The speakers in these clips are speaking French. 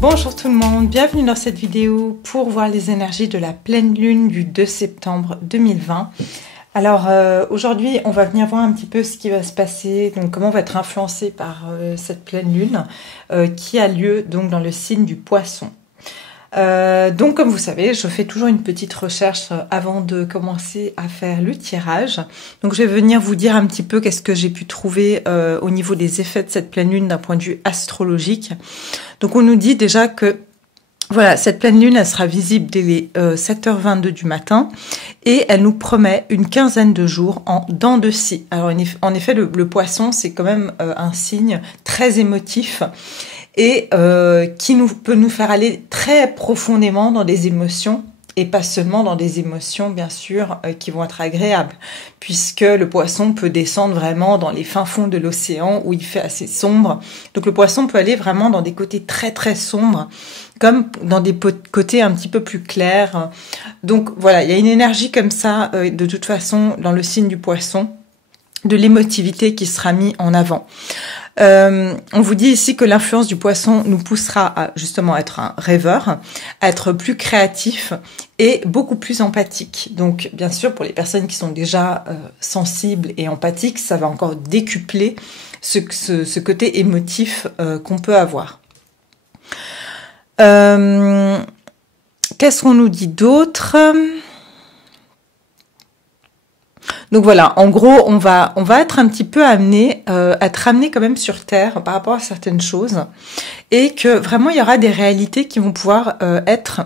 Bonjour tout le monde, bienvenue dans cette vidéo pour voir les énergies de la pleine lune du 2 septembre 2020. Alors aujourd'hui on va venir voir un petit peu ce qui va se passer, donc comment on va être influencé par cette pleine lune qui a lieu donc dans le signe du Poisson. Donc comme vous savez, je fais toujours une petite recherche avant de commencer à faire le tirage. Donc je vais venir vous dire un petit peu qu'est-ce que j'ai pu trouver au niveau des effets de cette pleine lune d'un point de vue astrologique. Donc on nous dit déjà que voilà, cette pleine lune elle sera visible dès les 7h22 du matin et elle nous promet une quinzaine de jours en dents de scie. Alors en effet le Poisson c'est quand même un signe très émotif et qui peut nous faire aller très profondément dans des émotions et pas seulement dans des émotions bien sûr qui vont être agréables, puisque le Poisson peut descendre vraiment dans les fins fonds de l'océan où il fait assez sombre. Donc le Poisson peut aller vraiment dans des côtés très très sombres comme dans des côtés un petit peu plus clairs. Donc voilà, il y a une énergie comme ça de toute façon dans le signe du Poisson, de l'émotivité qui sera mise en avant. On vous dit ici que l'influence du Poisson nous poussera à justement être un rêveur, à être plus créatif et beaucoup plus empathique. Donc bien sûr pour les personnes qui sont déjà sensibles et empathiques, ça va encore décupler ce côté émotif qu'on peut avoir. Qu'est-ce qu'on nous dit d'autre ? Donc voilà, en gros, on va être un petit peu amené, être amené quand même sur Terre par rapport à certaines choses, et que vraiment il y aura des réalités qui vont pouvoir être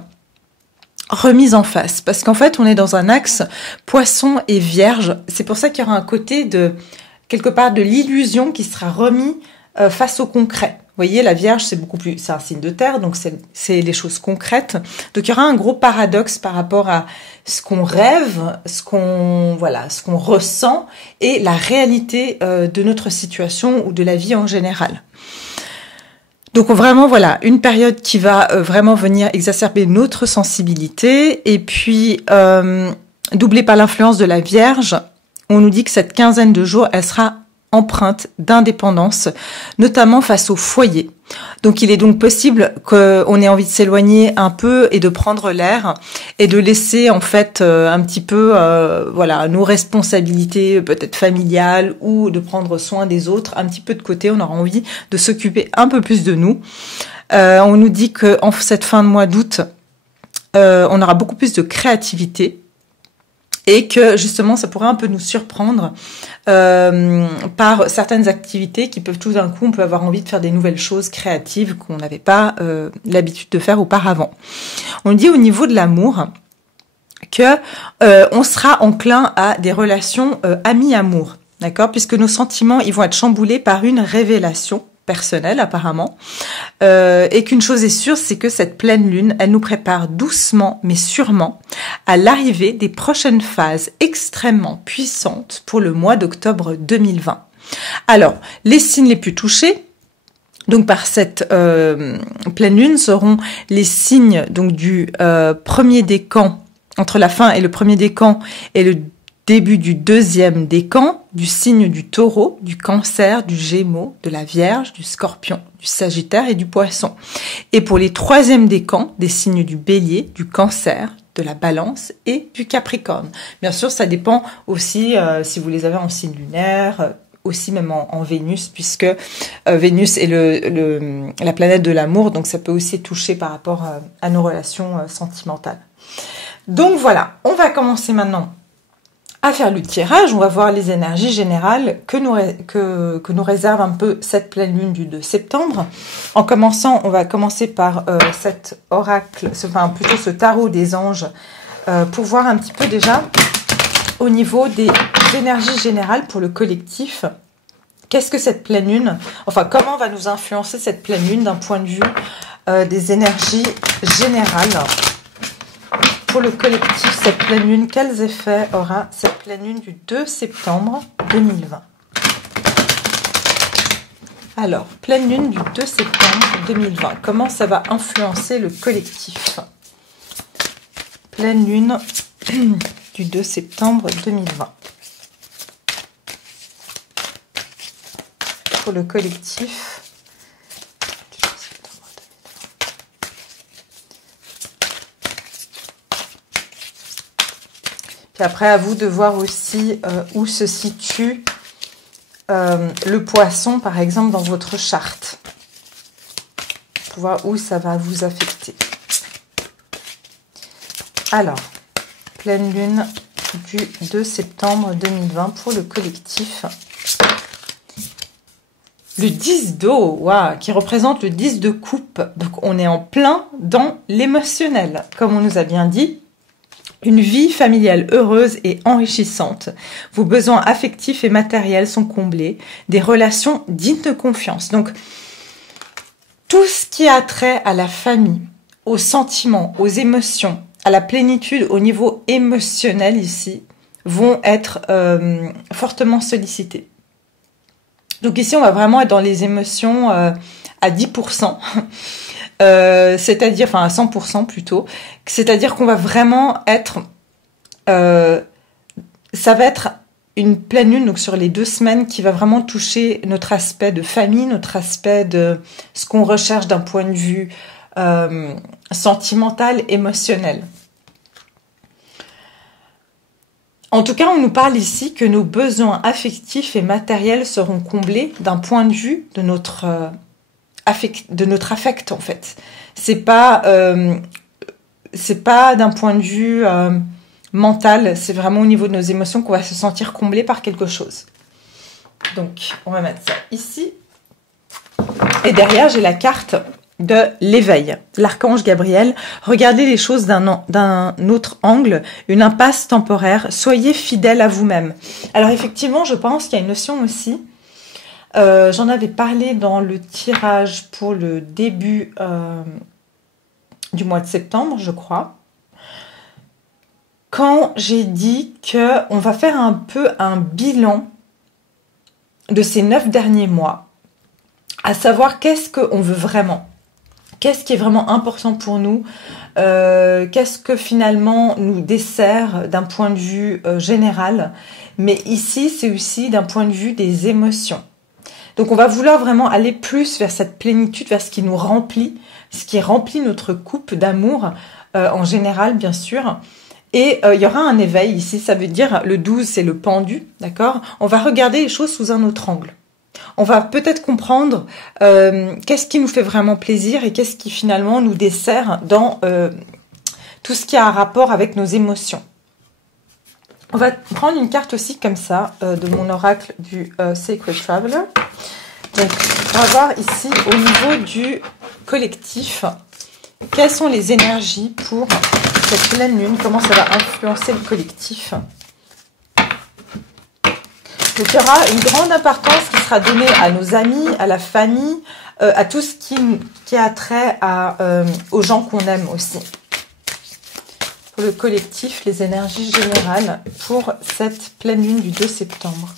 remises en face, parce qu'en fait on est dans un axe Poisson et Vierge. C'est pour ça qu'il y aura un côté de quelque part de l'illusion qui sera remis face au concret. Vous voyez, la Vierge, c'est un signe de terre, donc c'est les choses concrètes. Donc il y aura un gros paradoxe par rapport à ce qu'on rêve, ce qu'on ressent et la réalité de notre situation ou de la vie en général. Donc vraiment voilà, une période qui va vraiment venir exacerber notre sensibilité et puis doublée par l'influence de la Vierge, on nous dit que cette quinzaine de jours, elle sera empreinte d'indépendance, notamment face au foyer. Donc il est donc possible qu'on ait envie de s'éloigner un peu et de prendre l'air et de laisser en fait un petit peu voilà, nos responsabilités peut-être familiales ou de prendre soin des autres un petit peu de côté. On aura envie de s'occuper un peu plus de nous. On nous dit que en cette fin de mois d'août, on aura beaucoup plus de créativité. Et que justement ça pourrait un peu nous surprendre par certaines activités qui peuvent tout d'un coup, on peut avoir envie de faire des nouvelles choses créatives qu'on n'avait pas l'habitude de faire auparavant. On dit au niveau de l'amour que on sera enclin à des relations amis-amour, d'accord, puisque nos sentiments ils vont être chamboulés par une révélation personnelle apparemment, et qu'une chose est sûre, c'est que cette pleine lune, elle nous prépare doucement mais sûrement à l'arrivée des prochaines phases extrêmement puissantes pour le mois d'octobre 2020. Alors, les signes les plus touchés donc par cette pleine lune seront les signes donc du premier décan, entre la fin et le premier décan et le début du deuxième décan, du signe du Taureau, du Cancer, du Gémeaux, de la Vierge, du Scorpion, du Sagittaire et du Poisson. Et pour les troisièmes décans, des signes du Bélier, du Cancer, de la Balance et du Capricorne. Bien sûr, ça dépend aussi si vous les avez en signe lunaire, aussi même en Vénus, puisque Vénus est la planète de l'amour, donc ça peut aussi toucher par rapport à nos relations sentimentales. Donc voilà, on va commencer maintenant à faire le tirage. On va voir les énergies générales que nous réserve un peu cette pleine lune du 2 septembre. En commençant, on va commencer par cet oracle, plutôt ce tarot des anges, pour voir un petit peu déjà au niveau des énergies générales pour le collectif. Qu'est-ce que cette pleine lune, comment va nous influencer cette pleine lune d'un point de vue des énergies générales. pour le collectif, cette pleine lune, quels effets aura cette pleine lune du 2 septembre 2020? Alors, pleine lune du 2 septembre 2020, comment ça va influencer le collectif? Pleine lune du 2 septembre 2020. Pour le collectif. Puis après, à vous de voir aussi où se situe le poisson, par exemple, dans votre charte. Pour voir où ça va vous affecter. Alors, pleine lune du 2 septembre 2020 pour le collectif. Le 10 d'eau, wow, qui représente le 10 de coupe. Donc, on est en plein dans l'émotionnel. Comme on nous a bien dit, une vie familiale heureuse et enrichissante. Vos besoins affectifs et matériels sont comblés. Des relations dignes de confiance. Donc, tout ce qui a trait à la famille, aux sentiments, aux émotions, à la plénitude au niveau émotionnel ici, vont être fortement sollicités. Donc ici, on va vraiment être dans les émotions à 10%, c'est-à-dire, enfin à 100% plutôt, c'est-à-dire qu'on va vraiment être, ça va être une pleine lune, donc sur les 2 semaines, qui va vraiment toucher notre aspect de famille, notre aspect de ce qu'on recherche d'un point de vue sentimental, émotionnel. En tout cas, on nous parle ici que nos besoins affectifs et matériels seront comblés d'un point de vue de notre affect en fait. C'est pas d'un point de vue mental, c'est vraiment au niveau de nos émotions qu'on va se sentir comblé par quelque chose. Donc, on va mettre ça ici. Et derrière, j'ai la carte de l'éveil, l'archange Gabriel. Regardez les choses d'un autre angle, une impasse temporaire. Soyez fidèle à vous-même. Alors effectivement, je pense qu'il y a une notion aussi. J'en avais parlé dans le tirage pour le début du mois de septembre, je crois. Quand j'ai dit que on va faire un peu un bilan de ces 9 derniers mois, à savoir qu'est-ce qu'on veut vraiment. Qu'est-ce qui est vraiment important pour nous? Qu'est-ce que finalement nous dessert d'un point de vue général? Mais ici, c'est aussi d'un point de vue des émotions. Donc, on va vouloir vraiment aller plus vers cette plénitude, vers ce qui nous remplit, ce qui remplit notre coupe d'amour en général, bien sûr. Et il y aura un éveil ici, ça veut dire le 12, c'est le pendu, d'accord? On va regarder les choses sous un autre angle. On va peut-être comprendre qu'est-ce qui nous fait vraiment plaisir et qu'est-ce qui finalement nous dessert dans tout ce qui a un rapport avec nos émotions. On va prendre une carte aussi comme ça de mon oracle du Sacred Traveler. Donc, on va voir ici au niveau du collectif, quelles sont les énergies pour cette pleine lune, comment ça va influencer le collectif. Donc, il y aura une grande importance qui sera donnée à nos amis, à la famille, à tout ce qui a trait aux gens qu'on aime aussi. Pour le collectif, les énergies générales pour cette pleine lune du 2 septembre.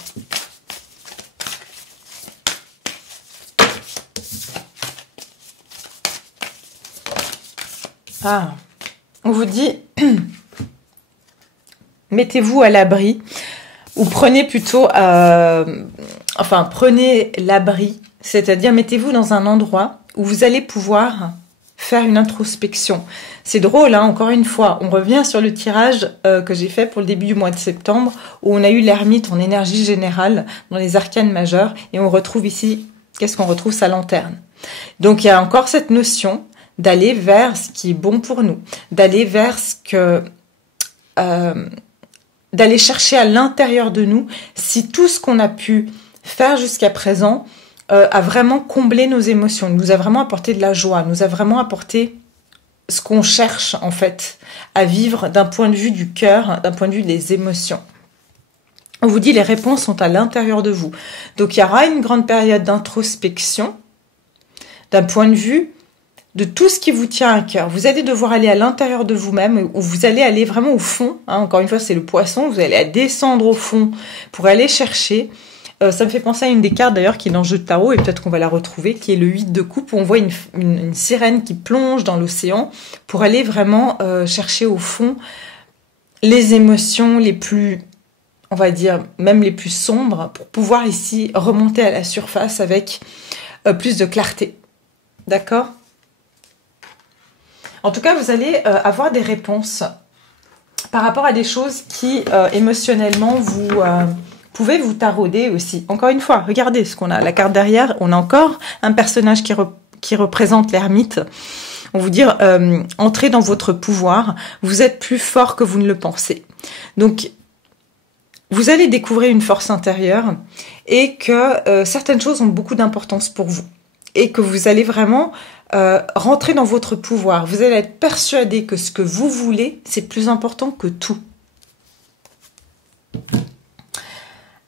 Ah, on vous dit, mettez-vous à l'abri. Ou prenez plutôt, prenez l'abri, c'est-à-dire mettez-vous dans un endroit où vous allez pouvoir faire une introspection. C'est drôle, hein, encore une fois, on revient sur le tirage que j'ai fait pour le début du mois de septembre, où on a eu l'ermite en énergie générale dans les arcanes majeures, et on retrouve ici, qu'est-ce qu'on retrouve? Sa lanterne. Donc il y a encore cette notion d'aller vers ce qui est bon pour nous, d'aller vers ce que... d'aller chercher à l'intérieur de nous si tout ce qu'on a pu faire jusqu'à présent a vraiment comblé nos émotions, nous a vraiment apporté de la joie, nous a vraiment apporté ce qu'on cherche en fait à vivre d'un point de vue du cœur, d'un point de vue des émotions. On vous dit les réponses sont à l'intérieur de vous. Donc il y aura une grande période d'introspection d'un point de vue de tout ce qui vous tient à cœur. Vous allez devoir aller à l'intérieur de vous-même, ou vous allez aller vraiment au fond. Hein, encore une fois, c'est le poisson. Vous allez descendre au fond pour aller chercher. Ça me fait penser à une des cartes d'ailleurs qui est dans le jeu de tarot, et peut-être qu'on va la retrouver, qui est le 8 de coupe, où on voit une sirène qui plonge dans l'océan pour aller vraiment chercher au fond les émotions les plus, on va dire, même les plus sombres, pour pouvoir ici remonter à la surface avec plus de clarté. D'accord ? En tout cas, vous allez avoir des réponses par rapport à des choses qui, émotionnellement, vous pouvez vous tarauder aussi. Encore une fois, regardez ce qu'on a. La carte derrière, on a encore un personnage qui représente l'ermite. On vous dit, entrez dans votre pouvoir. Vous êtes plus fort que vous ne le pensez. Donc, vous allez découvrir une force intérieure et que certaines choses ont beaucoup d'importance pour vous. Et que vous allez vraiment rentrer dans votre pouvoir. Vous allez être persuadé que ce que vous voulez, c'est plus important que tout.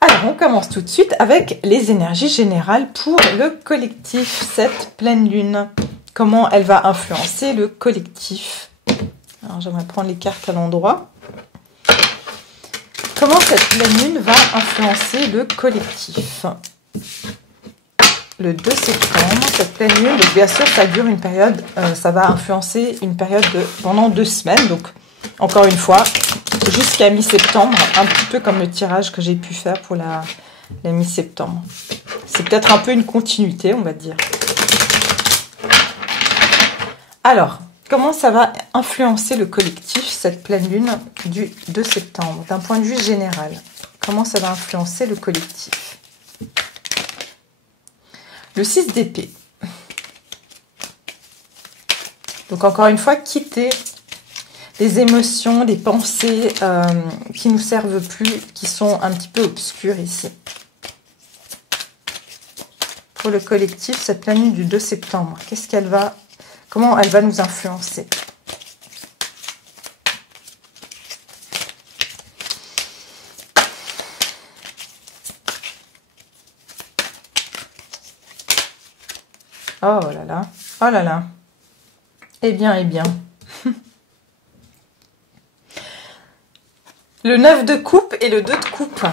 Alors, on commence tout de suite avec les énergies générales pour le collectif, cette pleine lune. Comment elle va influencer le collectif? Alors, j'aimerais prendre les cartes à l'endroit. Comment cette pleine lune va influencer le collectif? Le 2 septembre, cette pleine lune, donc bien sûr, ça dure une période, ça va influencer une période pendant 2 semaines. Donc, encore une fois, jusqu'à mi-septembre, un petit peu comme le tirage que j'ai pu faire pour la mi-septembre. C'est peut-être un peu une continuité, on va dire. Alors, comment ça va influencer le collectif, cette pleine lune du 2 septembre, d'un point de vue général? Comment ça va influencer le collectif? Le 6 d'épée. Donc, encore une fois, quitter les émotions, les pensées qui ne nous servent plus, qui sont un petit peu obscures ici. Pour le collectif, cette pleine lune du 2 septembre, comment elle va nous influencer? Oh là là, oh là là. Eh bien, eh bien. Le 9 de coupe et le 2 de coupe.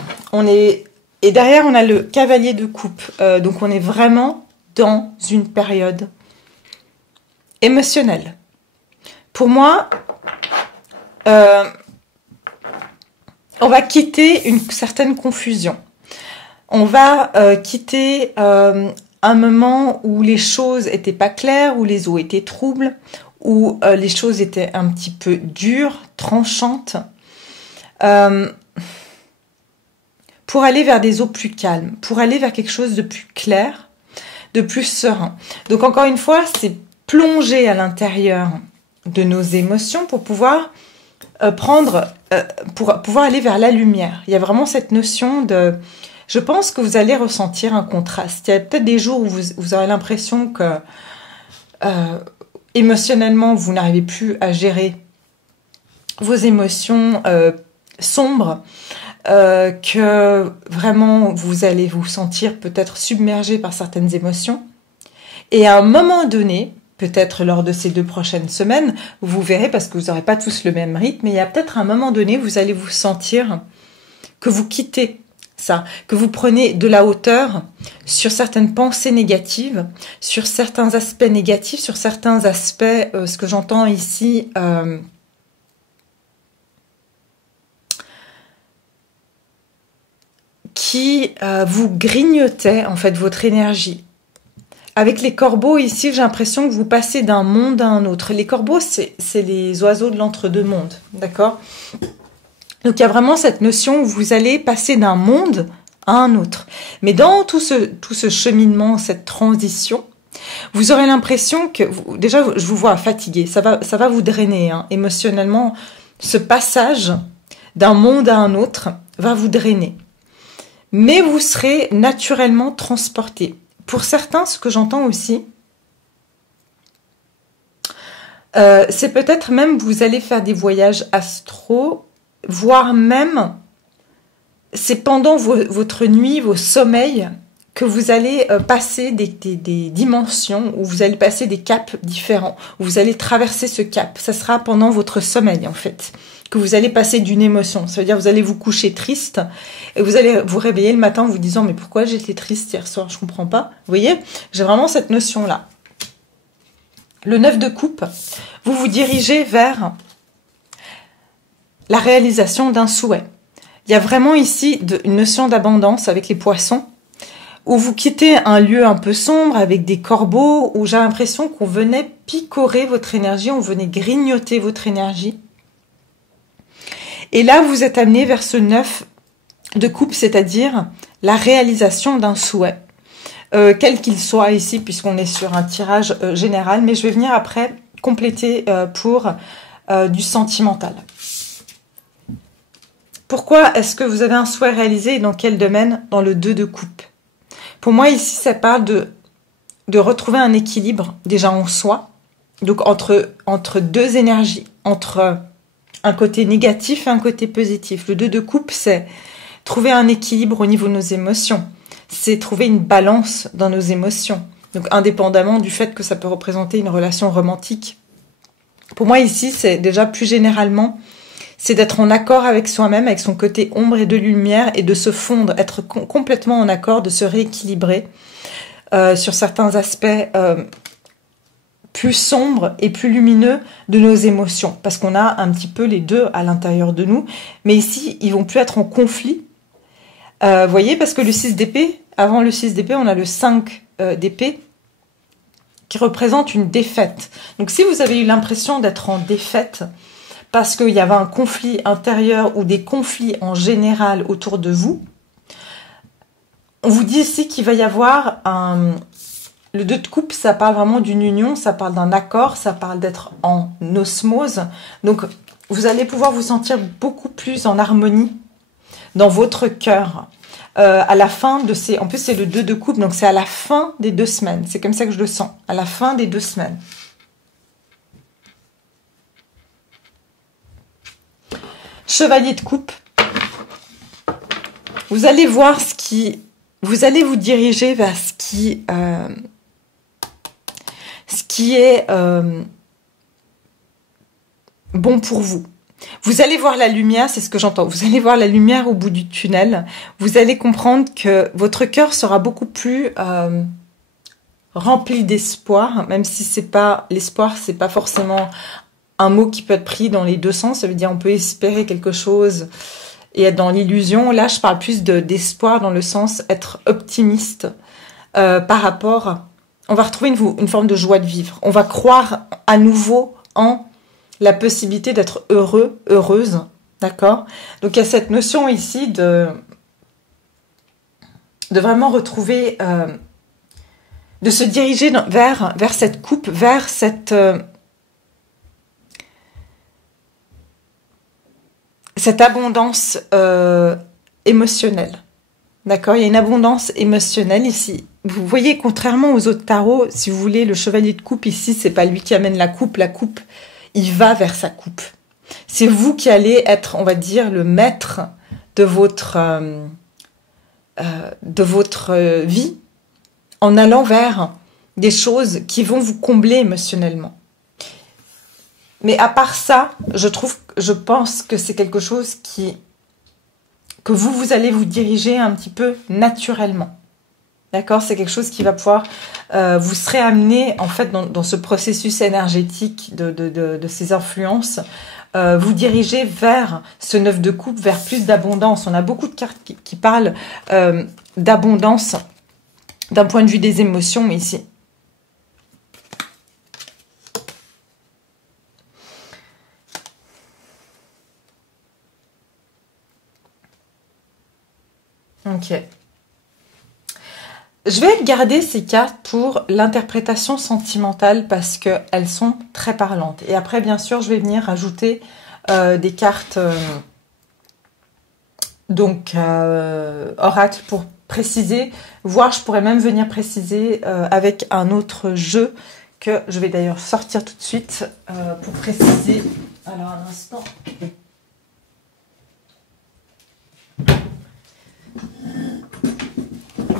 Et derrière, on a le cavalier de coupe. Donc, on est vraiment dans une période émotionnelle. Pour moi, on va quitter une certaine confusion. On va quitter un moment où les choses n'étaient pas claires, où les eaux étaient troubles, où les choses étaient un petit peu dures, tranchantes. Pour aller vers des eaux plus calmes, pour aller vers quelque chose de plus clair, de plus serein. Donc encore une fois, c'est plonger à l'intérieur de nos émotions pour pouvoir pour pouvoir aller vers la lumière. Il y a vraiment cette notion de... Je pense que vous allez ressentir un contraste. Il y a peut-être des jours où vous aurez l'impression que émotionnellement, vous n'arrivez plus à gérer vos émotions sombres, que vraiment vous allez vous sentir peut-être submergé par certaines émotions. Et à un moment donné, peut-être lors de ces 2 prochaines semaines, vous verrez, parce que vous n'aurez pas tous le même rythme, mais il y a peut-être un moment donné, vous allez vous sentir que vous quittez ça, que vous prenez de la hauteur sur certaines pensées négatives, sur certains aspects négatifs, sur certains aspects, ce que j'entends ici, qui vous grignotait en fait votre énergie. Avec les corbeaux ici, j'ai l'impression que vous passez d'un monde à un autre. Les corbeaux, c'est les oiseaux de l'entre-deux-mondes, d'accord? Donc il y a vraiment cette notion où vous allez passer d'un monde à un autre. Mais dans tout ce cheminement, cette transition, vous aurez l'impression que, déjà je vous vois fatigué, ça va vous drainer, hein, émotionnellement. Ce passage d'un monde à un autre va vous drainer. Mais vous serez naturellement transporté. Pour certains, ce que j'entends aussi, c'est peut-être même vous allez faire des voyages astraux, voire même, c'est pendant votre nuit, vos sommeils, que vous allez passer des dimensions, où vous allez passer des caps différents, où vous allez traverser ce cap. Ça sera pendant votre sommeil, en fait, que vous allez passer d'une émotion. Ça veut dire que vous allez vous coucher triste et vous allez vous réveiller le matin en vous disant « Mais pourquoi j'étais triste hier soir? Je comprends pas. » Vous voyez, j'ai vraiment cette notion-là. Le 9 de coupe, vous vous dirigez vers la réalisation d'un souhait. Il y a vraiment ici une notion d'abondance avec les poissons, où vous quittez un lieu un peu sombre avec des corbeaux, où j'ai l'impression qu'on venait picorer votre énergie, on venait grignoter votre énergie. Et là, vous êtes amené vers ce 9 de coupe, c'est-à-dire la réalisation d'un souhait, quel qu'il soit ici, puisqu'on est sur un tirage général, mais je vais venir après compléter pour du sentimental. Pourquoi est-ce que vous avez un souhait réalisé et dans quel domaine? Dans le 2 de coupe. Pour moi, ici, ça parle de retrouver un équilibre, déjà en soi, donc entre deux énergies, entre un côté négatif et un côté positif. Le 2 de coupe, c'est trouver un équilibre au niveau de nos émotions. C'est trouver une balance dans nos émotions. Donc, indépendamment du fait que ça peut représenter une relation romantique. Pour moi, ici, c'est déjà plus généralement, c'est d'être en accord avec soi-même, avec son côté ombre et de lumière, et de se fondre, être complètement en accord, de se rééquilibrer sur certains aspects plus sombres et plus lumineux de nos émotions. Parce qu'on a un petit peu les deux à l'intérieur de nous. Mais ici, ils vont plus être en conflit. Vous voyez, parce que le 6 d'épée, avant le 6 d'épée, on a le 5 d'épée qui représente une défaite. Donc si vous avez eu l'impression d'être en défaite, parce qu'il y avait un conflit intérieur ou des conflits en général autour de vous, on vous dit ici qu'il va y avoir un... Le 2 de coupe, ça parle vraiment d'une union, ça parle d'un accord, ça parle d'être en osmose. Donc, vous allez pouvoir vous sentir beaucoup plus en harmonie dans votre cœur. À la fin de ces... En plus, c'est le 2 de coupe, donc c'est à la fin des 2 semaines. C'est comme ça que je le sens, à la fin des 2 semaines. Chevalier de coupe, vous allez voir ce qui... Vous allez vous diriger vers ce qui est bon pour vous. Vous allez voir la lumière, c'est ce que j'entends. Vous allez voir la lumière au bout du tunnel. Vous allez comprendre que votre cœur sera beaucoup plus rempli d'espoir, même si c'est pas l'espoir, c'est pas forcément un mot qui peut être pris dans les deux sens. Ça veut dire on peut espérer quelque chose et être dans l'illusion. Là, je parle plus d'espoir dans le sens être optimiste par rapport... On va retrouver une forme de joie de vivre. On va croire à nouveau en la possibilité d'être heureux, heureuse. D'accord? Donc, il y a cette notion ici de vraiment retrouver... de se diriger vers cette coupe, vers cette abondance émotionnelle. D'accord? Il y a une abondance émotionnelle ici. Vous voyez, contrairement aux autres tarots, si vous voulez, le chevalier de coupe ici, c'est pas lui qui amène la coupe, il va vers sa coupe. C'est vous qui allez être, on va dire, le maître de votre vie, en allant vers des choses qui vont vous combler émotionnellement. Mais à part ça, je pense que c'est quelque chose que vous allez vous diriger un petit peu naturellement. D'accord? C'est quelque chose qui va pouvoir... vous serez amené, en fait, dans ce processus énergétique de ces influences, vous diriger vers ce 9 de coupe, vers plus d'abondance. On a beaucoup de cartes qui parlent d'abondance d'un point de vue des émotions ici. Ok. Je vais garder ces cartes pour l'interprétation sentamentale parce qu'elles sont très parlantes. Et après, bien sûr, je vais venir rajouter des cartes oracle pour préciser, voire je pourrais même venir préciser avec un autre jeu que je vais d'ailleurs sortir tout de suite pour préciser. Alors, un instant.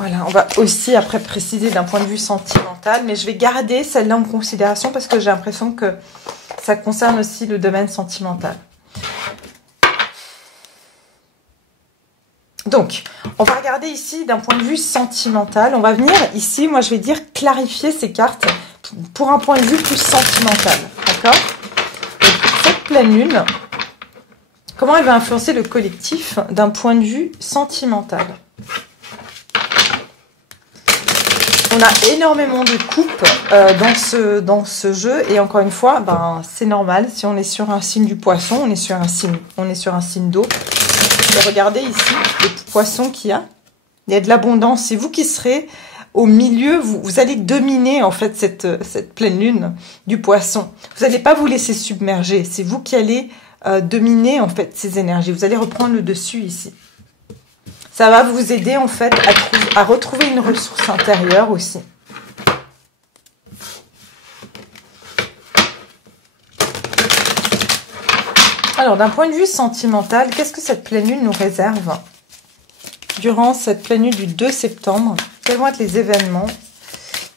Voilà, on va aussi après préciser d'un point de vue sentimental, mais je vais garder celle-là en considération parce que j'ai l'impression que ça concerne aussi le domaine sentimental. Donc, on va regarder ici d'un point de vue sentimental. On va venir ici, moi je vais dire clarifier ces cartes pour un point de vue plus sentimental. D'accord? Cette pleine lune, comment elle va influencer le collectif d'un point de vue sentimental? On a énormément de coupes dans ce jeu et encore une fois, ben, c'est normal. Si on est sur un signe du poisson, on est sur un signe d'eau. Et regardez ici les poissons qu'il y a. Il y a de l'abondance. C'est vous qui serez au milieu. Vous allez dominer en fait cette pleine lune du poisson. Vous n'allez pas vous laisser submerger. C'est vous qui allez dominer en fait ces énergies. Vous allez reprendre le dessus ici. Ça va vous aider en fait à retrouver une ressource intérieure aussi. Alors, d'un point de vue sentimental, qu'est-ce que cette pleine lune nous réserve durant cette pleine lune du 2 septembre? Quels vont être les événements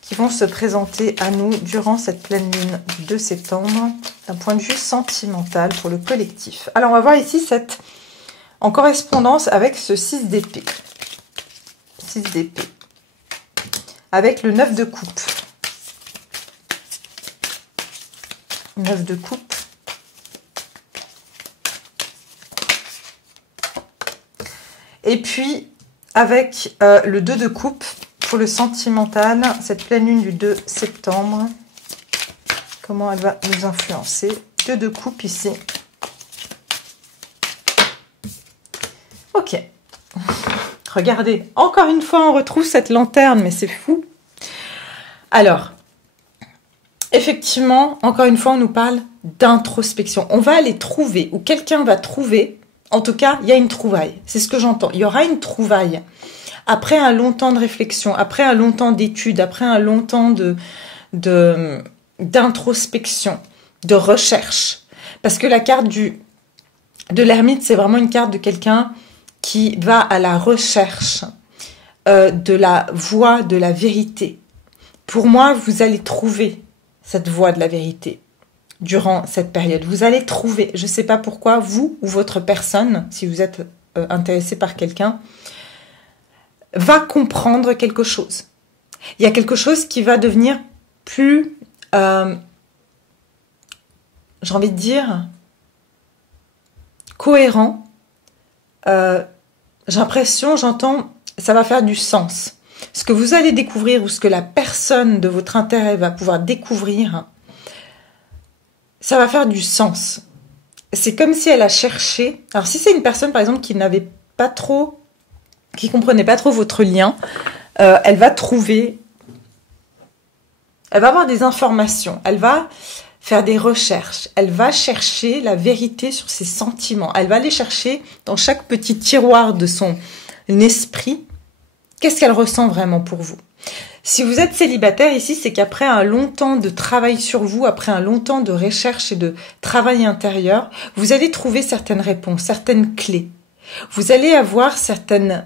qui vont se présenter à nous durant cette pleine lune du 2 septembre d'un point de vue sentimental pour le collectif? Alors, on va voir ici cette... en correspondance avec ce 6 d'épée. 6 d'épée. Avec le 9 de coupe. 9 de coupe. Et puis, avec le 2 de coupe pour le sentimental, cette pleine lune du 2 septembre. Comment elle va nous influencer? 2 de coupe ici. Ok. Regardez, encore une fois, on retrouve cette lanterne, mais c'est fou. Alors, effectivement, encore une fois, on nous parle d'introspection. On va aller trouver, ou quelqu'un va trouver, en tout cas, il y a une trouvaille. C'est ce que j'entends. Il y aura une trouvaille. Après un long temps de réflexion, après un long temps d'études, après un long temps d'introspection, de recherche. Parce que la carte de l'ermite, c'est vraiment une carte de quelqu'un qui va à la recherche de la voie de la vérité. Pour moi, vous allez trouver cette voie de la vérité durant cette période. Vous allez trouver, je ne sais pas pourquoi, vous ou votre personne, si vous êtes intéressé par quelqu'un, va comprendre quelque chose. Il y a quelque chose qui va devenir plus, j'ai envie de dire, cohérent. J'ai l'impression, j'entends, ça va faire du sens. Ce que vous allez découvrir ou ce que la personne de votre intérêt va pouvoir découvrir, ça va faire du sens. C'est comme si elle a cherché. Alors si c'est une personne par exemple qui n'avait pas trop, qui comprenait pas trop votre lien, elle va trouver, elle va avoir des informations, elle va faire des recherches, elle va chercher la vérité sur ses sentiments, elle va aller chercher dans chaque petit tiroir de son esprit, qu'est-ce qu'elle ressent vraiment pour vous. Si vous êtes célibataire ici, c'est qu'après un long temps de travail sur vous, après un long temps de recherche et de travail intérieur, vous allez trouver certaines réponses, certaines clés. Vous allez avoir certaines,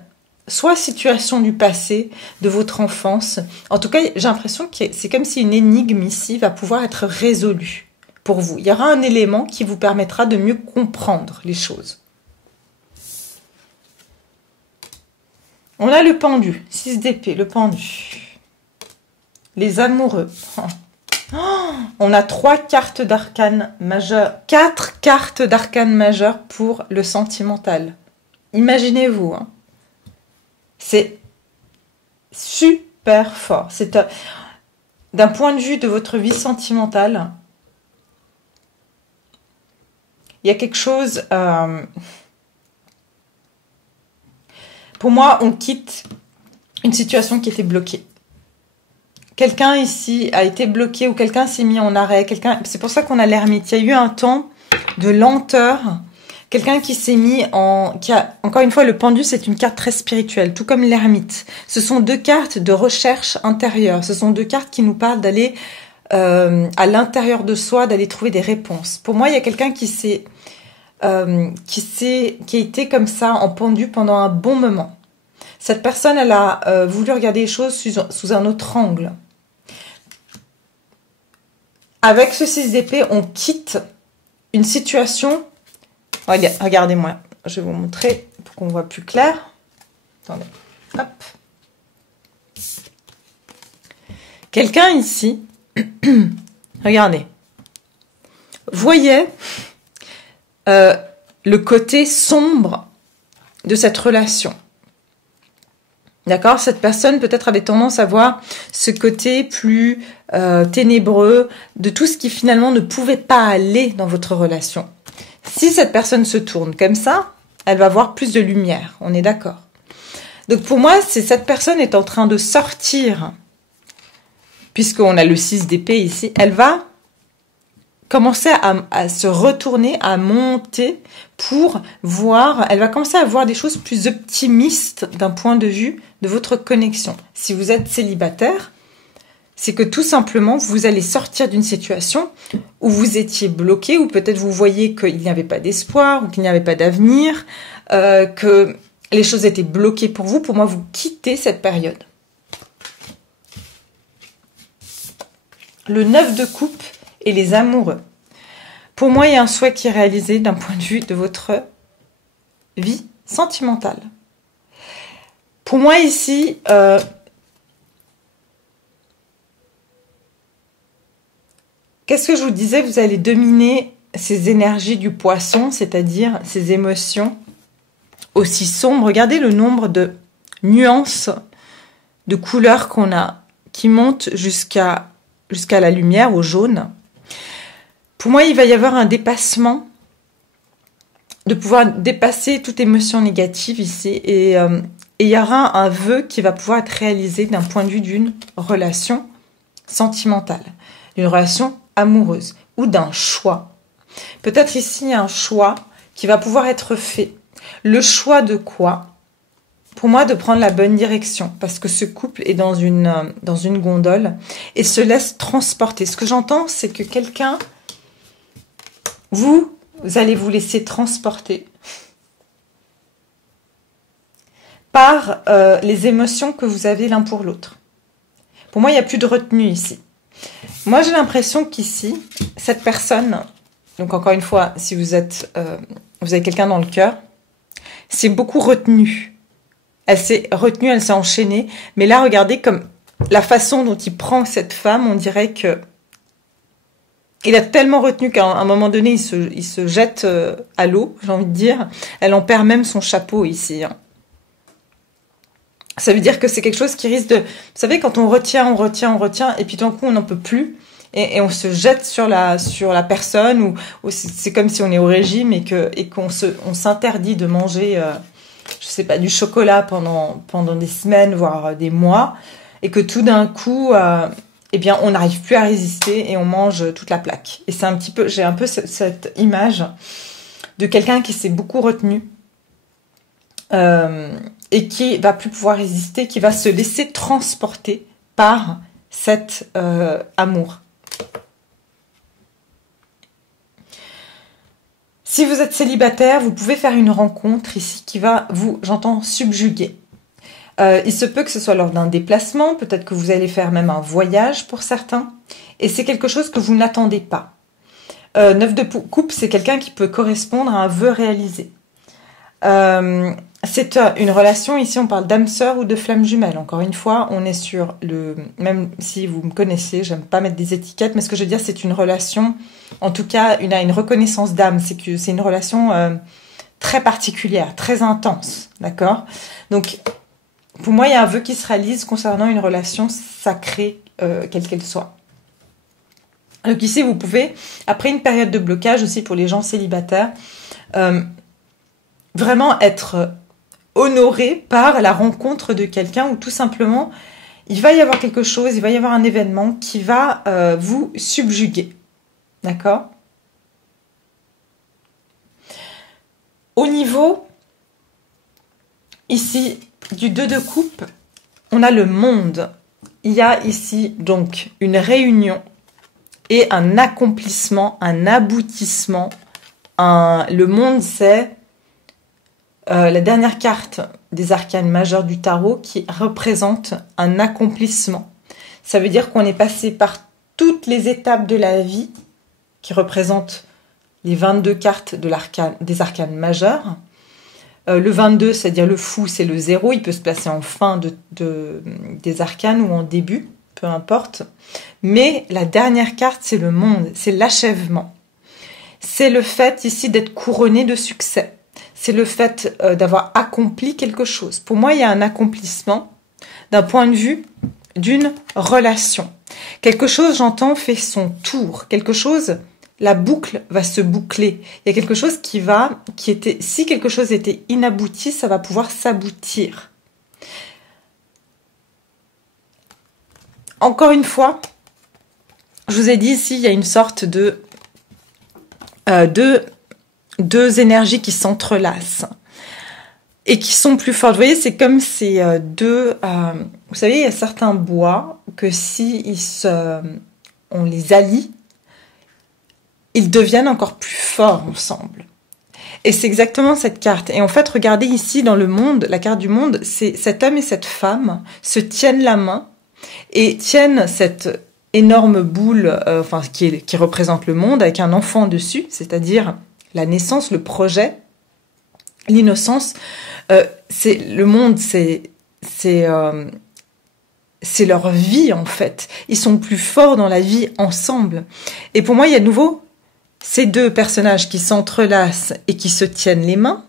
soit situations du passé, de votre enfance. En tout cas, j'ai l'impression que c'est comme si une énigme ici va pouvoir être résolue pour vous. Il y aura un élément qui vous permettra de mieux comprendre les choses. On a le pendu, 6 d'épée, le pendu. Les amoureux. Oh, on a 3 cartes d'arcane majeures, 4 cartes d'arcane majeures pour le sentimental. Imaginez-vous, hein. C'est super fort. C'est d'un point de vue de votre vie sentimentale, il y a quelque chose. Pour moi, on quitte une situation qui était bloquée. Quelqu'un ici a été bloqué ou quelqu'un s'est mis en arrêt. C'est pour ça qu'on a l'ermite. Il y a eu un temps de lenteur. Quelqu'un qui s'est mis en... Encore une fois, le pendu, c'est une carte très spirituelle, tout comme l'ermite. Ce sont 2 cartes de recherche intérieure. Ce sont 2 cartes qui nous parlent d'aller à l'intérieur de soi, d'aller trouver des réponses. Pour moi, il y a quelqu'un qui a été comme ça en pendu pendant un bon moment. Cette personne, elle a voulu regarder les choses sous un autre angle. Avec ce 6 d'épée, on quitte une situation... Regardez-moi, je vais vous montrer pour qu'on voit plus clair. Attendez, hop. Quelqu'un ici, regardez, voyez le côté sombre de cette relation. D'accord? Cette personne peut-être avait tendance à voir ce côté plus ténébreux de tout ce qui finalement ne pouvait pas aller dans votre relation. Si cette personne se tourne comme ça, elle va voir plus de lumière. On est d'accord? Donc pour moi, c'est cette personne est en train de sortir, puisqu'on a le 6 d'épée ici, elle va commencer à se retourner, à monter pour voir, elle va commencer à voir des choses plus optimistes d'un point de vue de votre connexion. Si vous êtes célibataire, c'est que tout simplement, vous allez sortir d'une situation où vous étiez bloqué, ou peut-être vous voyez qu'il n'y avait pas d'espoir, ou qu'il n'y avait pas d'avenir, que les choses étaient bloquées pour vous. Pour moi, vous quittez cette période. Le 9 de coupe et les amoureux. Pour moi, il y a un souhait qui est réalisé d'un point de vue de votre vie sentimentale. Pour moi, ici, qu'est-ce que je vous disais? Vous allez dominer ces énergies du poisson, c'est-à-dire ces émotions aussi sombres. Regardez le nombre de nuances de couleurs qu'on a, qui montent jusqu'à la lumière, au jaune. Pour moi, il va y avoir un dépassement, de pouvoir dépasser toute émotion négative ici. Et il y aura un vœu qui va pouvoir être réalisé d'un point de vue d'une relation sentimentale, d'une relation amoureuse ou d'un choix. Peut-être ici un choix qui va pouvoir être fait. Le choix de quoi? Pour moi, de prendre la bonne direction, parce que ce couple est dans une gondole et se laisse transporter. Ce que j'entends, c'est que quelqu'un, vous allez vous laisser transporter par les émotions que vous avez l'un pour l'autre. Pour moi, il n'y a plus de retenue ici. Moi, j'ai l'impression qu'ici, cette personne, donc encore une fois, si vous avez quelqu'un dans le cœur, c'est beaucoup retenu. Elle s'est retenue, elle s'est enchaînée. Mais là, regardez comme la façon dont il prend cette femme, on dirait que il a tellement retenu qu'à un moment donné, il se jette à l'eau, j'ai envie de dire. Elle en perd même son chapeau ici. Ça veut dire que c'est quelque chose qui risque de... Vous savez, quand on retient, et puis d'un coup, on n'en peut plus, et on se jette sur la personne, ou c'est comme si on est au régime et qu'on s'interdit de manger, je sais pas, du chocolat pendant des semaines, voire des mois, et que tout d'un coup, eh bien, on n'arrive plus à résister et on mange toute la plaque. Et c'est un petit peu, j'ai un peu cette image de quelqu'un qui s'est beaucoup retenu, et qui va plus pouvoir résister, qui va se laisser transporter par cet amour. Si vous êtes célibataire, vous pouvez faire une rencontre ici qui va vous, j'entends, subjuguer. Il se peut que ce soit lors d'un déplacement, peut-être que vous allez faire même un voyage pour certains, et c'est quelque chose que vous n'attendez pas. 9 de coupe, c'est quelqu'un qui peut correspondre à un vœu réalisé. C'est une relation, ici on parle d'âme sœur ou de flamme jumelle. Encore une fois, on est sur le... Même si vous me connaissez, j'aime pas mettre des étiquettes, mais ce que je veux dire, c'est une relation, en tout cas, une reconnaissance d'âme. C'est une relation très particulière, très intense, d'accord? Donc, pour moi, il y a un vœu qui se réalise concernant une relation sacrée, quelle qu'elle soit. Donc ici, vous pouvez, après une période de blocage aussi pour les gens célibataires, vraiment être honoré par la rencontre de quelqu'un où tout simplement, il va y avoir quelque chose, il va y avoir un événement qui va vous subjuguer. D'accord? Au niveau, ici, du 2 de coupe, on a le monde. Il y a ici donc une réunion et un accomplissement, un aboutissement. Le monde, c'est la dernière carte des arcanes majeures du tarot qui représente un accomplissement. Ça veut dire qu'on est passé par toutes les étapes de la vie qui représentent les 22 cartes des arcanes majeures. Le 22, c'est-à-dire le fou, c'est le 0. Il peut se placer en fin des arcanes ou en début, peu importe. Mais la dernière carte, c'est le monde, c'est l'achèvement. C'est le fait ici d'être couronné de succès. C'est le fait d'avoir accompli quelque chose. Pour moi, il y a un accomplissement d'un point de vue d'une relation. Quelque chose, j'entends, fait son tour. Quelque chose, la boucle va se boucler. Il y a quelque chose si quelque chose était inabouti, ça va pouvoir s'aboutir. Encore une fois, je vous ai dit ici, il y a une sorte de deux énergies qui s'entrelacent et qui sont plus fortes. Vous voyez, c'est comme ces deux... vous savez, il y a certains bois que si on les allie, ils deviennent encore plus forts ensemble. Et c'est exactement cette carte. Et en fait, regardez ici dans le monde, la carte du monde, c'est cet homme et cette femme se tiennent la main et tiennent cette énorme boule qui représente le monde avec un enfant dessus, c'est-à-dire la naissance, le projet, l'innocence. C'est le monde, c'est leur vie en fait. Ils sont plus forts dans la vie ensemble. Et pour moi, il y a de nouveau ces deux personnages qui s'entrelacent et qui se tiennent les mains.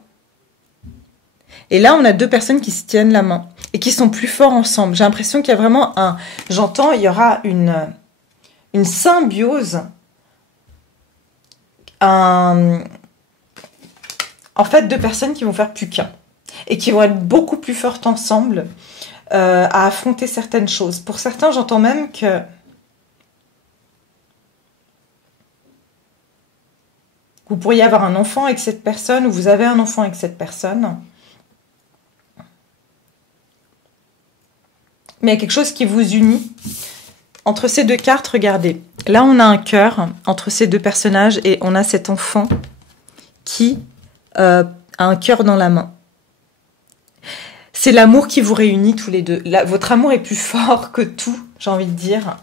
Et là, on a deux personnes qui se tiennent la main et qui sont plus forts ensemble. J'ai l'impression qu'il y a vraiment il y aura une symbiose, en fait, deux personnes qui vont faire plus qu'un et qui vont être beaucoup plus fortes ensemble à affronter certaines choses. Pour certains, j'entends même que vous pourriez avoir un enfant avec cette personne ou vous avez un enfant avec cette personne. Mais il y a quelque chose qui vous unit. Entre ces deux cartes, regardez. Là, on a un cœur entre ces deux personnages et on a cet enfant qui a un cœur dans la main. C'est l'amour qui vous réunit tous les deux. Votre amour est plus fort que tout, j'ai envie de dire.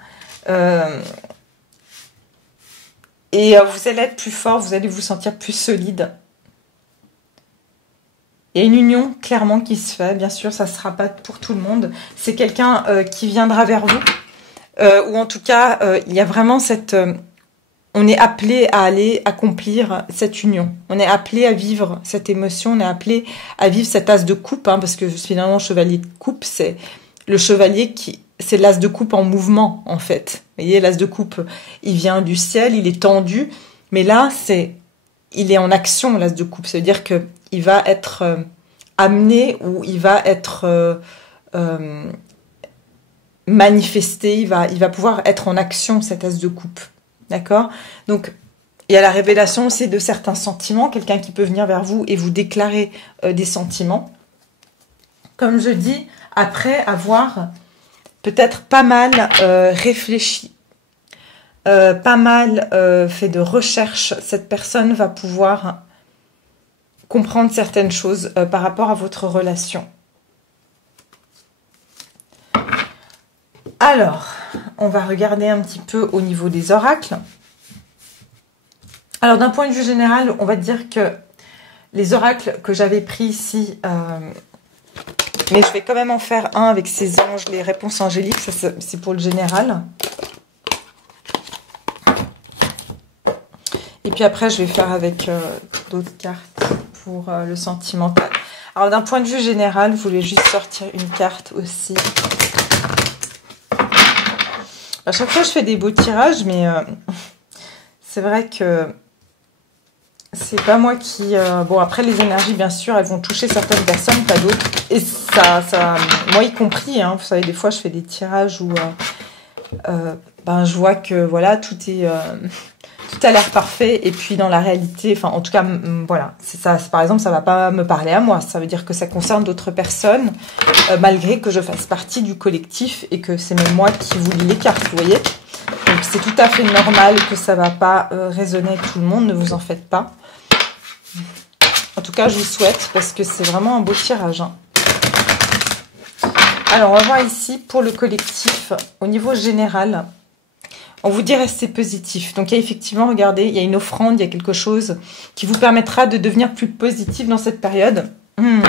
Et vous allez être plus fort, vous allez vous sentir plus solide. Il y a une union clairement qui se fait. Bien sûr, ça ne sera pas pour tout le monde. C'est quelqu'un qui viendra vers vous. Ou en tout cas, il y a vraiment on est appelé à aller accomplir cette union. On est appelé à vivre cette émotion. On est appelé à vivre cet as de coupe. Parce que finalement, chevalier de coupe, c'est le chevalier c'est l'as de coupe en mouvement, en fait. Vous voyez, l'as de coupe, il vient du ciel, il est tendu. Mais là, il est en action, l'as de coupe. Ça veut dire qu'il va être amené ou il va être manifesté. Il va pouvoir être en action, cet as de coupe. D'accord? Donc, il y a la révélation aussi de certains sentiments. Quelqu'un qui peut venir vers vous et vous déclarer des sentiments. Comme je dis, après avoir peut-être pas mal réfléchi, pas mal fait de recherche, cette personne va pouvoir comprendre certaines choses par rapport à votre relation. Alors, on va regarder un petit peu au niveau des oracles. Alors, d'un point de vue général, on va dire que les oracles que j'avais pris ici, mais je vais quand même en faire un avec ces anges, les réponses angéliques, ça c'est pour le général. Et puis après, je vais faire avec d'autres cartes pour le sentimental. Alors, d'un point de vue général, je voulais juste sortir une carte aussi. À chaque fois, je fais des beaux tirages, mais c'est vrai que c'est pas moi qui... Bon, après, les énergies, bien sûr, elles vont toucher certaines personnes, pas d'autres. Et ça, moi y compris, vous savez, des fois, je fais des tirages où je vois que, voilà, tout a l'air parfait. Et puis, dans la réalité, enfin, en tout cas, voilà, par exemple, ça va pas me parler à moi. Ça veut dire que ça concerne d'autres personnes, malgré que je fasse partie du collectif et que c'est même moi qui vous lis les cartes, vous voyez. Donc, c'est tout à fait normal que ça va pas résonner avec tout le monde, ne vous en faites pas. En tout cas, je vous souhaite, parce que c'est vraiment un beau tirage. Hein. Alors, on va voir ici, pour le collectif, au niveau général, on vous dit rester positif. Donc, il y a effectivement, regardez, il y a une offrande, il y a quelque chose qui vous permettra de devenir plus positif dans cette période.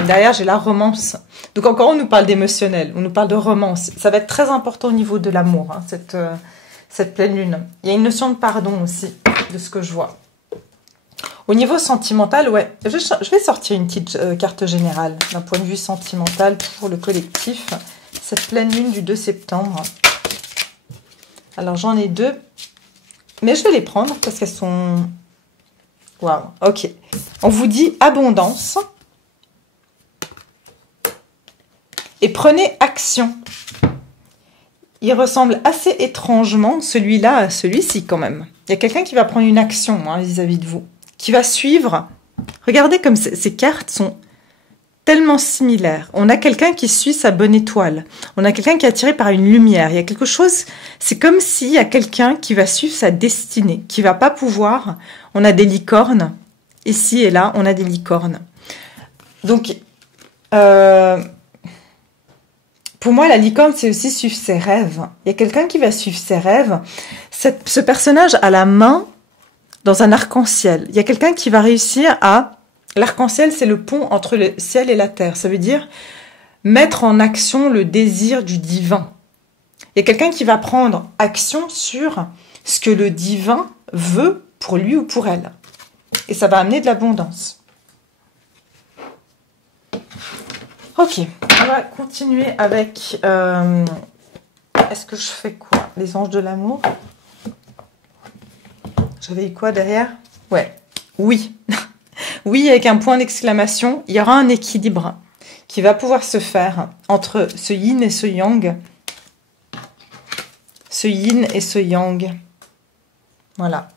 Derrière, j'ai la romance. Donc, encore, on nous parle d'émotionnel, on nous parle de romance. Ça va être très important au niveau de l'amour, hein, cette pleine lune. Il y a une notion de pardon aussi, de ce que je vois. Au niveau sentimental, ouais, je vais sortir une petite carte générale d'un point de vue sentimental pour le collectif. Cette pleine lune du 2 septembre. Alors, j'en ai deux, mais je vais les prendre parce qu'elles sont... Waouh, ok. On vous dit abondance. Et prenez action. Il ressemble assez étrangement, celui-là, à celui-ci quand même. Il y a quelqu'un qui va prendre une action vis-à-vis de vous, qui va suivre. Regardez comme ces cartes sont tellement similaires. On a quelqu'un qui suit sa bonne étoile. On a quelqu'un qui est attiré par une lumière. Il y a quelque chose, c'est comme s'il y a quelqu'un qui va suivre sa destinée, qui va pas pouvoir. On a des licornes. Ici et là, on a des licornes. Donc, pour moi, la licorne, c'est aussi suivre ses rêves. Il y a quelqu'un qui va suivre ses rêves. Ce personnage a la main dans un arc-en-ciel. Il y a quelqu'un qui va réussir à... L'arc-en-ciel, c'est le pont entre le ciel et la terre. Ça veut dire mettre en action le désir du divin. Il y a quelqu'un qui va prendre action sur ce que le divin veut pour lui ou pour elle. Et ça va amener de l'abondance. Ok, on va continuer avec... Est-ce que je fais quoi? Les anges de l'amour. J'avais eu quoi derrière? Ouais, oui. Oui, avec un point d'exclamation, il y aura un équilibre qui va pouvoir se faire entre ce yin et ce yang. Ce yin et ce yang. Voilà.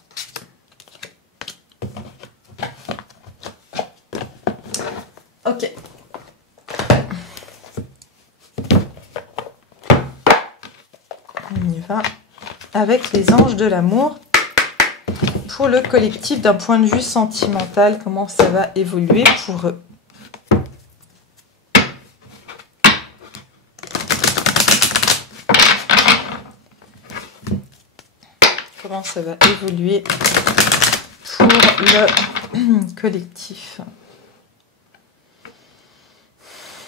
Ok. On y va avec les anges de l'amour. Pour le collectif, d'un point de vue sentimental, comment ça va évoluer pour eux? Comment ça va évoluer pour le collectif?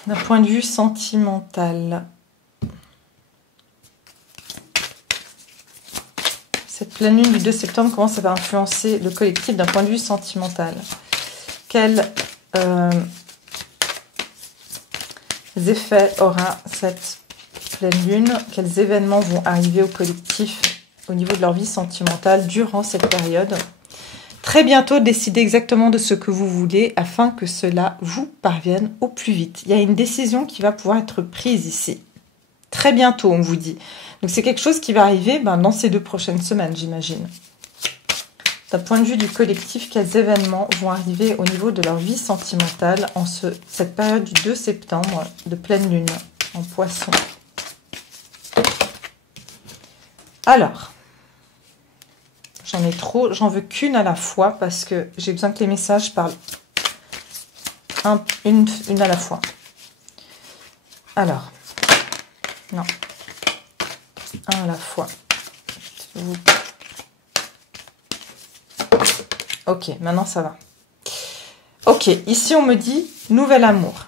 D'un point de vue sentimental. Cette pleine lune du 2 septembre, comment ça va influencer le collectif d'un point de vue sentimental? Quels effets aura cette pleine lune? Quels événements vont arriver au collectif au niveau de leur vie sentimentale durant cette période? Très bientôt, décidez exactement de ce que vous voulez afin que cela vous parvienne au plus vite. Il y a une décision qui va pouvoir être prise ici. Très bientôt, on vous dit. Donc, c'est quelque chose qui va arriver dans ces 2 prochaines semaines, j'imagine. D'un point de vue du collectif, quels événements vont arriver au niveau de leur vie sentimentale en cette période du 2 septembre de pleine lune en Poisson? Alors, j'en ai trop, j'en veux qu'une à la fois parce que j'ai besoin que les messages parlent une à la fois. Alors, non. Un à la fois. Ok, maintenant ça va. Ok, ici on me dit nouvel amour.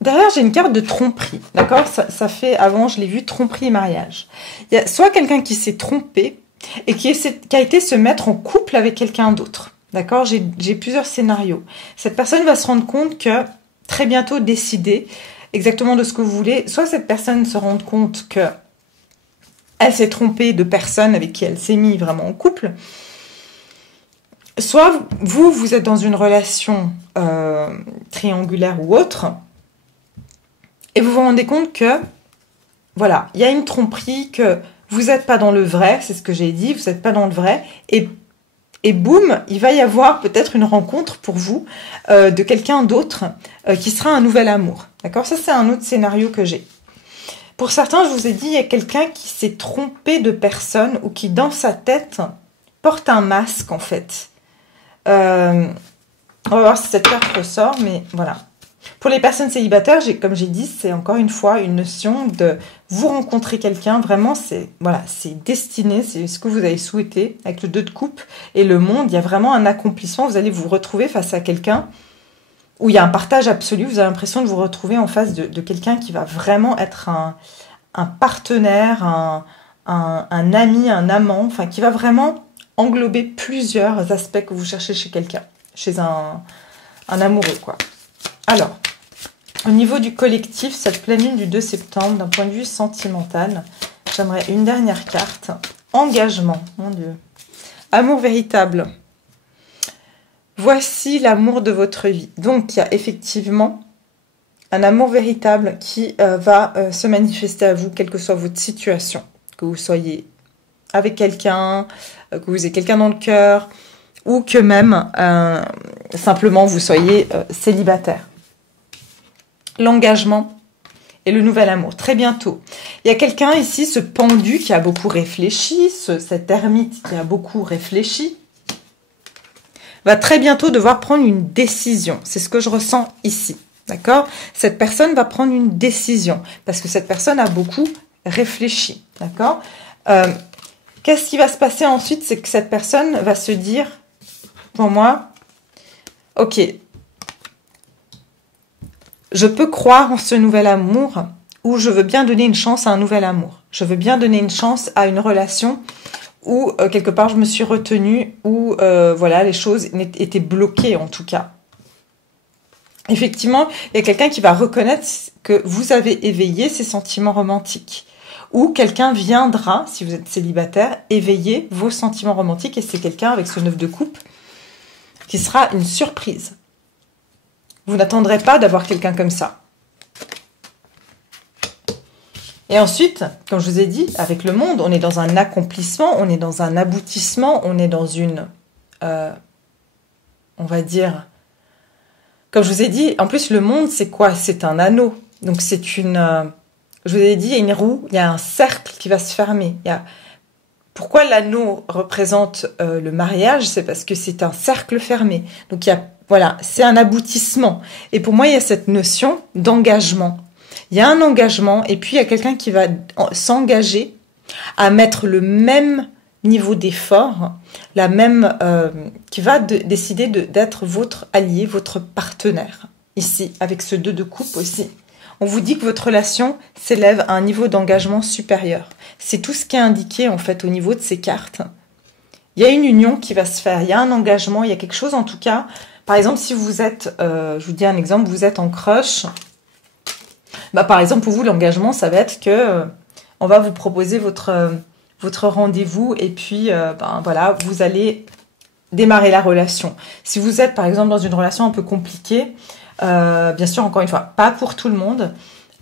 Derrière, j'ai une carte de tromperie, d'accord? Ça fait, avant, je l'ai vu, tromperie et mariage. Il y a soit quelqu'un qui s'est trompé et qui a été se mettre en couple avec quelqu'un d'autre, d'accord? J'ai plusieurs scénarios. Cette personne va se rendre compte que, très bientôt, décider exactement de ce que vous voulez. Soit cette personne se rend compte que elle s'est trompée de personne avec qui elle s'est mis vraiment en couple. Soit vous êtes dans une relation triangulaire ou autre, et vous vous rendez compte que, voilà, il y a une tromperie, que vous n'êtes pas dans le vrai, c'est ce que j'ai dit, vous n'êtes pas dans le vrai, et boum, il va y avoir peut-être une rencontre pour vous de quelqu'un d'autre qui sera un nouvel amour. D'accord? Ça, c'est un autre scénario que j'ai. Pour certains, je vous ai dit, il y a quelqu'un qui s'est trompé de personne ou qui, dans sa tête, porte un masque, en fait. On va voir si cette carte ressort, mais voilà. Pour les personnes célibataires, comme j'ai dit, c'est encore une fois une notion de vous rencontrer quelqu'un. Vraiment, c'est voilà, c'est destiné, c'est ce que vous avez souhaité avec le 2 de coupe et le monde. Il y a vraiment un accomplissement. Vous allez vous retrouver face à quelqu'un où il y a un partage absolu. Vous avez l'impression de vous retrouver en face de quelqu'un qui va vraiment être un partenaire, un ami, un amant, enfin qui va vraiment englober plusieurs aspects que vous cherchez chez quelqu'un, chez un amoureux, quoi. Alors, au niveau du collectif, cette pleine lune du 2 septembre, d'un point de vue sentimental, j'aimerais une dernière carte. Engagement, mon Dieu. Amour véritable. Voici l'amour de votre vie. Donc, il y a effectivement un amour véritable qui va se manifester à vous, quelle que soit votre situation. Que vous soyez avec quelqu'un, que vous ayez quelqu'un dans le cœur, ou que même simplement vous soyez célibataire. L'engagement et le nouvel amour, très bientôt. Il y a quelqu'un ici, ce pendu qui a beaucoup réfléchi, cet ermite qui a beaucoup réfléchi, va très bientôt devoir prendre une décision. C'est ce que je ressens ici, d'accord? Cette personne va prendre une décision, parce que cette personne a beaucoup réfléchi, d'accord? Qu'est-ce qui va se passer ensuite? C'est que cette personne va se dire, pour moi, ok, je peux croire en ce nouvel amour, ou je veux bien donner une chance à un nouvel amour. Je veux bien donner une chance à une relation où quelque part je me suis retenue, où voilà, les choses étaient bloquées en tout cas. Effectivement, il y a quelqu'un qui va reconnaître que vous avez éveillé ces sentiments romantiques. Ou quelqu'un viendra, si vous êtes célibataire, éveiller vos sentiments romantiques. Et c'est quelqu'un avec ce 9 de coupe qui sera une surprise. Vous n'attendrez pas d'avoir quelqu'un comme ça. Et ensuite, comme je vous ai dit, avec le monde, on est dans un accomplissement, on est dans un aboutissement, on est dans une... on va dire... Comme je vous ai dit, en plus, le monde, c'est quoi? C'est un anneau. Donc, c'est une... je vous ai dit, il y a une roue, il y a un cercle qui va se fermer. Pourquoi l'anneau représente le mariage? C'est parce que c'est un cercle fermé. Donc, voilà, c'est un aboutissement. Et pour moi, il y a cette notion d'engagement. Il y a un engagement et puis il y a quelqu'un qui va s'engager à mettre le même niveau d'effort, qui va décider d'être votre allié, votre partenaire. Ici, avec ce 2 de coupe aussi. On vous dit que votre relation s'élève à un niveau d'engagement supérieur. C'est tout ce qui est indiqué en fait au niveau de ces cartes. Il y a une union qui va se faire, il y a un engagement, il y a quelque chose en tout cas. Par exemple, si vous êtes, je vous dis un exemple, vous êtes en crush. Par exemple, pour vous, l'engagement, ça va être que on va vous proposer votre rendez-vous et puis voilà, vous allez démarrer la relation. Si vous êtes par exemple dans une relation un peu compliquée, bien sûr, encore une fois, pas pour tout le monde.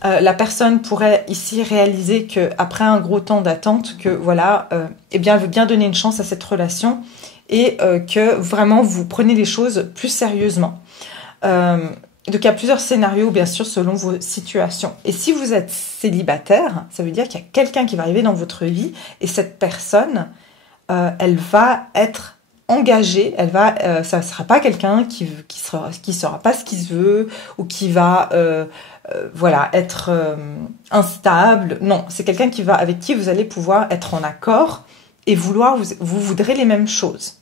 La personne pourrait ici réaliser que après un gros temps d'attente, que voilà, eh bien, elle veut bien donner une chance à cette relation et que vraiment vous prenez les choses plus sérieusement. Donc il y a plusieurs scénarios, bien sûr, selon vos situations. Et si vous êtes célibataire, ça veut dire qu'il y a quelqu'un qui va arriver dans votre vie et cette personne, elle va être engagée, ça ne sera pas quelqu'un qui saura pas ce qu'il veut ou qui va voilà, être instable. Non, c'est quelqu'un avec qui vous allez pouvoir être en accord et vous voudrez les mêmes choses.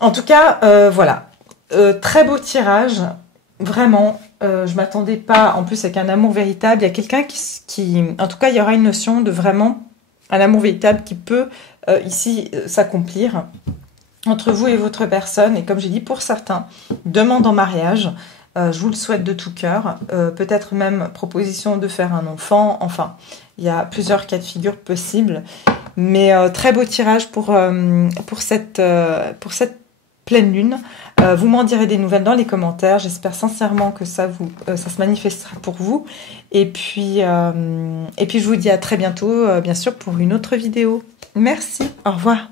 En tout cas, voilà, très beau tirage, vraiment, je m'attendais pas, en plus avec un amour véritable, il y a quelqu'un qui, en tout cas, il y aura une notion de vraiment un amour véritable qui peut ici s'accomplir entre vous et votre personne, et comme j'ai dit, pour certains, demande en mariage, je vous le souhaite de tout cœur, peut-être même proposition de faire un enfant, enfin, il y a plusieurs cas de figure possibles, mais très beau tirage pour cette pleine lune. Vous m'en direz des nouvelles dans les commentaires. J'espère sincèrement que ça se manifestera pour vous. Et puis je vous dis à très bientôt, bien sûr, pour une autre vidéo. Merci, au revoir.